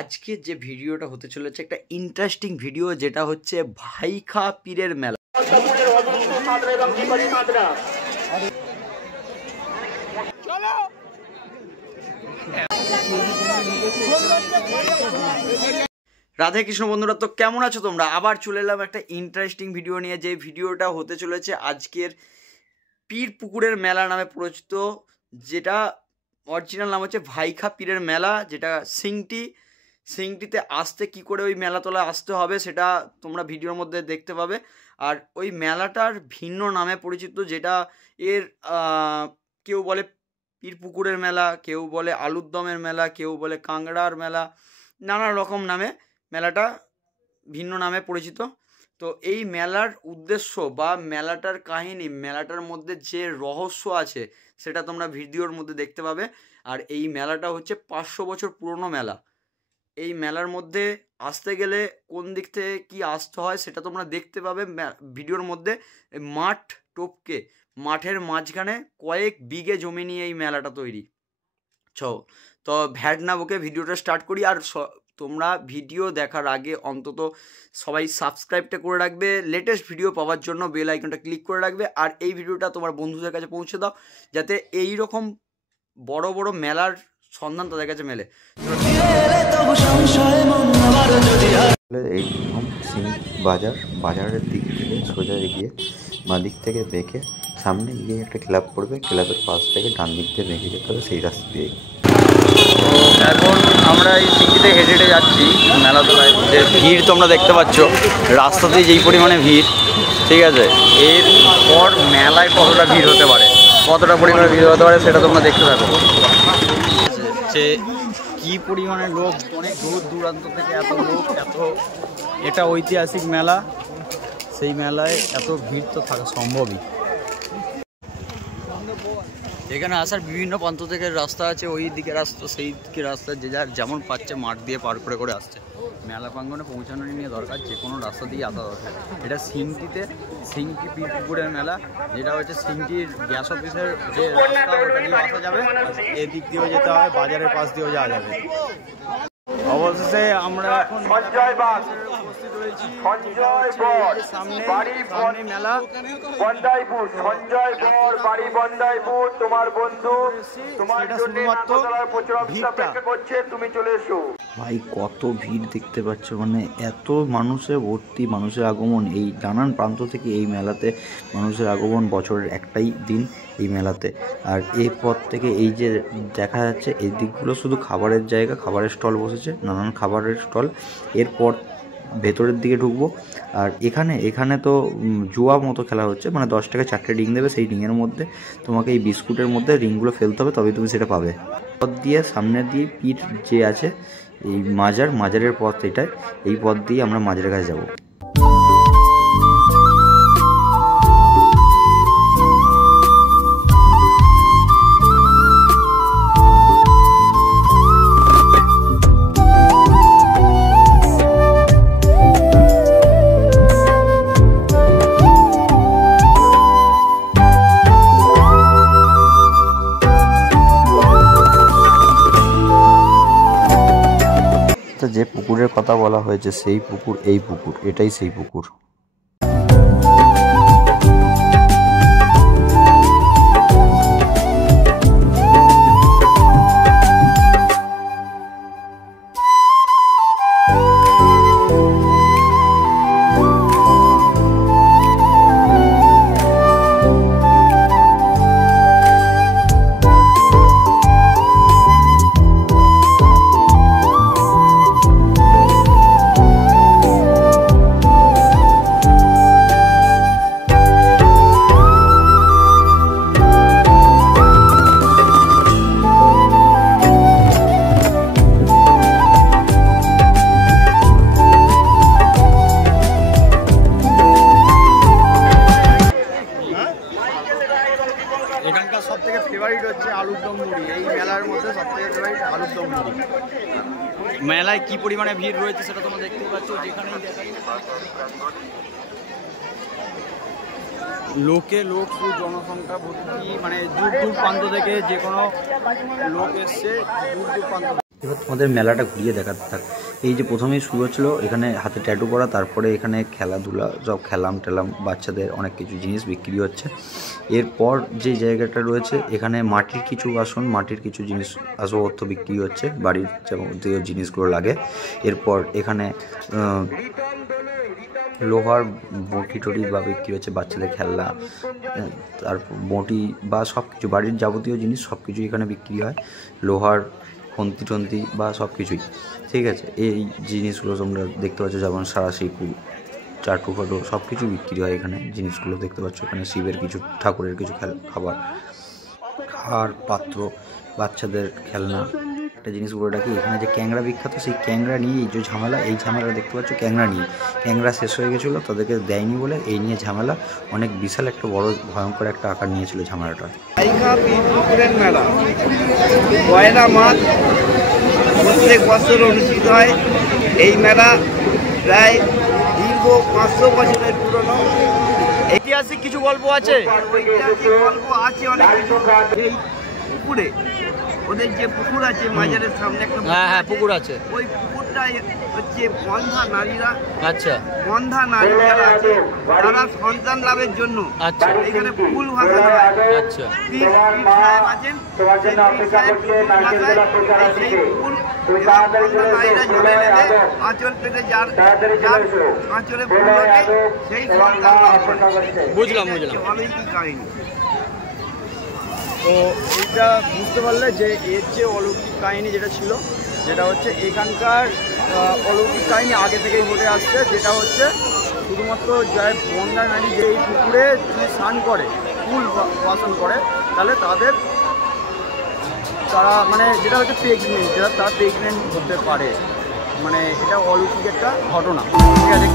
আজকে যে ভিডিওটা হতে চলেছে একটা ইন্টারেস্টিং ভিডিও, যেটা হচ্ছে ভাইখা পীরের মেলা। রাধে কৃষ্ণ বন্ধুরা, তো কেমন আছো তোমরা? আবার চলে এলাম একটা ইন্টারেস্টিং ভিডিও নিয়ে। যে ভিডিওটা হতে চলেছে আজকের পীর পুকুরের মেলা নামে পরিচিত, যেটা অরিজিনাল নাম হচ্ছে ভাইখা পীরের মেলা, যেটা সিংটিতে আসতে কি করে ওই মেলা তলায় আসতে হবে সেটা তোমরা ভিডিওর মধ্যে দেখতে পাবে। আর ওই মেলাটার ভিন্ন নামে পরিচিত, যেটা এর কেউ বলে পীর পুকুরের মেলা, কেউ বলে আলুর দমের মেলা, কেউ বলে কাংড়ার মেলা, নানা রকম নামে মেলাটা ভিন্ন নামে পরিচিত। তো এই মেলার উদ্দেশ্য বা মেলাটার কাহিনী, মেলাটার মধ্যে যে রহস্য আছে সেটা তোমরা ভিডিওর মধ্যে দেখতে পাবে। আর এই মেলাটা হচ্ছে 500 বছর পুরনো মেলা। এই মেলার মধ্যে আসতে গেলে কোন দিক থেকে কী আসতে হয় সেটা তোমরা দেখতে পাবে ভিডিওর মধ্যে। মাঠ টপকে মাঠের মাঝখানে কয়েক বিঘে জমি নিয়ে এই মেলাটা তৈরি। তো ভ্যাট না বকে ভিডিওটা স্টার্ট করি। আর তোমরা ভিডিও দেখার আগে অন্তত সবাই সাবস্ক্রাইবটা করে রাখবে, লেটেস্ট ভিডিও পাওয়ার জন্য বেল আইকনটা ক্লিক করে রাখবে। আর এই ভিডিওটা তোমার বন্ধুদের কাছে পৌঁছে দাও, যাতে এই রকম বড় বড় মেলার সন্ধান তাদের কাছে মেলে। এই সিং বাজারের দিক থেকে সোজা এগিয়ে বাঁ দিক থেকে বেঁকে সামনে গিয়ে একটা ক্লাব পড়বে, ক্লাবের পাশ থেকে ডান দিক দিয়ে বেঁকে যেতে হবে, সেই রাস্তা দিয়ে। এখন আমরা এই সিংটিতে হেঁটে হেঁটে যাচ্ছি মেলাতলায়। যে ভিড় তোমরা দেখতে পাচ্ছ রাস্তাতেই, যেই পরিমাণে ভিড়, ঠিক আছে। এরপর মেলায় কতটা ভিড় হতে পারে, কতটা পরিমাণে ভিড় হতে পারে সেটা তোমরা দেখতে থাকো। যে কী পরিমাণে লোক, অনেক দূর দূরান্ত থেকে এত লোক, এটা ঐতিহাসিক মেলা, সেই মেলায় এত ভিড় তো থাকা সম্ভবই। এখানে আসার বিভিন্ন প্রান্ত থেকে রাস্তা আছে, ওই দিকে রাস্তা, সেই দিকে রাস্তা, যে যার যেমন পাচ্ছে মাঠ দিয়ে পার করে আসছে। মেলা প্রাঙ্গনে পৌঁছানো নিয়ে দরকার, যে কোনো রাস্তা দিয়ে আসা দরকার। এটা সিংটি পীর পুকুরের মেলা, যেটা হচ্ছে সিংটির গ্যাস অফিসের যে রাস্তা, ওটা দিয়ে আসা যাবে, এদিক দিয়েও যেতে হবে, বাজারের পাশ দিয়েও যাওয়া যাবে। অবশেষে আমরা এখন উপস্থিত হয়েছি সামনে মেলা তোমার বন্ধু, তোমার শুধুমাত্র তুমি চলে এসো। ভাই কত ভিড় দেখতে পাচ্ছ, মানে এত মানুষের ভর্তি, মানুষের আগমন এই নানান প্রান্ত থেকে। এই মেলাতে মানুষের আগমন বছরের একটাই দিন এই মেলাতে। আর এই পথ থেকে এই যে দেখা যাচ্ছে, এই দিকগুলো শুধু খাবারের জায়গা, খাবারের স্টল বসেছে, নানান খাবারের স্টল। এরপর ভেতরের দিকে ঢুকবো। আর এখানে তো জুয়া মতো খেলা হচ্ছে, মানে 10 টাকা 4টে রিং দেবে, সেই রিংয়ের মধ্যে তোমাকে এই বিস্কুটের মধ্যে রিংগুলো ফেলতে হবে, তবেই তুমি সেটা পাবে। পথ দিয়ে সামনে দিয়ে পীর যে আছে, এই মাজারের পথ, এটাই এই পথ দিয়ে আমরা মাজারের কাছে যাবো। যে পুকুরের কথা বলা হয়েছে সেই পুকুর, এই পুকুর, এটাই সেই পুকুর। এখানকার সব থেকে ফেভারিট হচ্ছে আলুর দম মুড়ি। এই মেলার মধ্যে সব থেকে ফেভারিট আলুর দম মুড়ি। মেলায় কি পরিমাণে ভিড় রয়েছে সেটা তোমরা দেখতেই পাচ্ছ। যেখানেই দেখাই লোকে লোক, শুধু জনসংখ্যা ভর্তি, মানে দূর দূর প্রান্ত থেকে যে কোনো লোক এসছে, দূর দূর প্রান্ত। এবার তোমাদের মেলাটা ঘুরিয়ে দেখাতে থাক। এই যে প্রথমেই শুরু হচ্ছিলো এখানে হাতে ট্যাটু করা, তারপরে এখানে খেলাধুলা সব টেলাম বাচ্চাদের অনেক কিছু জিনিস বিক্রি হচ্ছে। এরপর যে জায়গাটা রয়েছে এখানে মাটির কিছু বাসন, মাটির কিছু জিনিস আসবাবপত্র বিক্রি হচ্ছে, বাড়ির যাবতীয় জিনিসগুলো লাগে। এরপর এখানে লোহার বঁটি টটি বা বিক্রি হচ্ছে, বাচ্চাদের খেলনা, তারপর বঁটি বা সব কিছু বাড়ির যাবতীয় জিনিস সব কিছুই এখানে বিক্রি হয়, লোহার খন্তি টন্তি বা সব কিছুই। ঠিক আছে, এই জিনিসগুলো তোমরা দেখতে পাচ্ছ, যেমন সারাশিপু, চাটু ফাটু সব কিছু বিক্রি হয় এখানে। জিনিসগুলো দেখতে পাচ্ছ এখানে শিবের কিছু, ঠাকুরের কিছু খাবার, খাওয়ার পাত্র, বাচ্চাদের খেলনা। একটা জিনিসগুলোটা কি এখানে যে ক্যাংরা বিখ্যাত, সেই ক্যাংরা নিয়ে এই যে ঝামেলা, এই ঝামেলা দেখতে পাচ্ছ ক্যাংরা নিয়ে। ক্যাংরা শেষ হয়ে গেছিলো, তাদেরকে দেয়নি বলে এই নিয়ে ঝামেলা, অনেক বিশাল একটা বড় ভয়ঙ্কর একটা আকার নিয়েছিল ঝামেলাটা। মেলা পয়লা মার্চ প্রত্যেক বছর অনুষ্ঠিত হয়। এই মেলা প্রায় দীর্ঘ 500 বছরের পুরনো। ঐতিহাসিক কিছু গল্প আছে, ঐতিহাসিক গল্প আছে অনেক কিছু। এই পুকুরে, ওদের যে পুকুর আছে মাজারের সামনে একটা পুকুর আছে, ওই পুকুরটাই হচ্ছে বন্ধা নারীরা, আচ্ছা বন্ধা নারী যারা আছে তারা সন্তান লাভের জন্য এখানে ফুল ভাসানো হয়। আচ্ছা, পীর সাহেব আছেন, সেই পীর সাহেব ফুল ভাসায়, সেই ফুল এবং বন্ধা নারীরা জলে নেবে, আঁচল পেতে যার আঁচলে ফুল ওঠে সেই সন্তান লাভ করে। বুঝলাম। অলৌকিক কাহিনী। তো এইটা বুঝতে পারলে যে এর যে অলৌকিক কাহিনী যেটা ছিল, যেটা হচ্ছে এখানকার অলৌকিক কাহিনী আগে থেকেই ঘটে আসছে, যেটা হচ্ছে শুধুমাত্র যায় বন্ধা নারী যে এই পুকুরে যদি স্নান করে, ফুল বাসন করে, তাহলে তারা মানে যেটা হচ্ছে প্রেগনেন্ট, যেটা তারা প্রেগনেন্ট হতে পারে, মানে এটা অলৌকিক একটা ঘটনা। ঠিক আছে,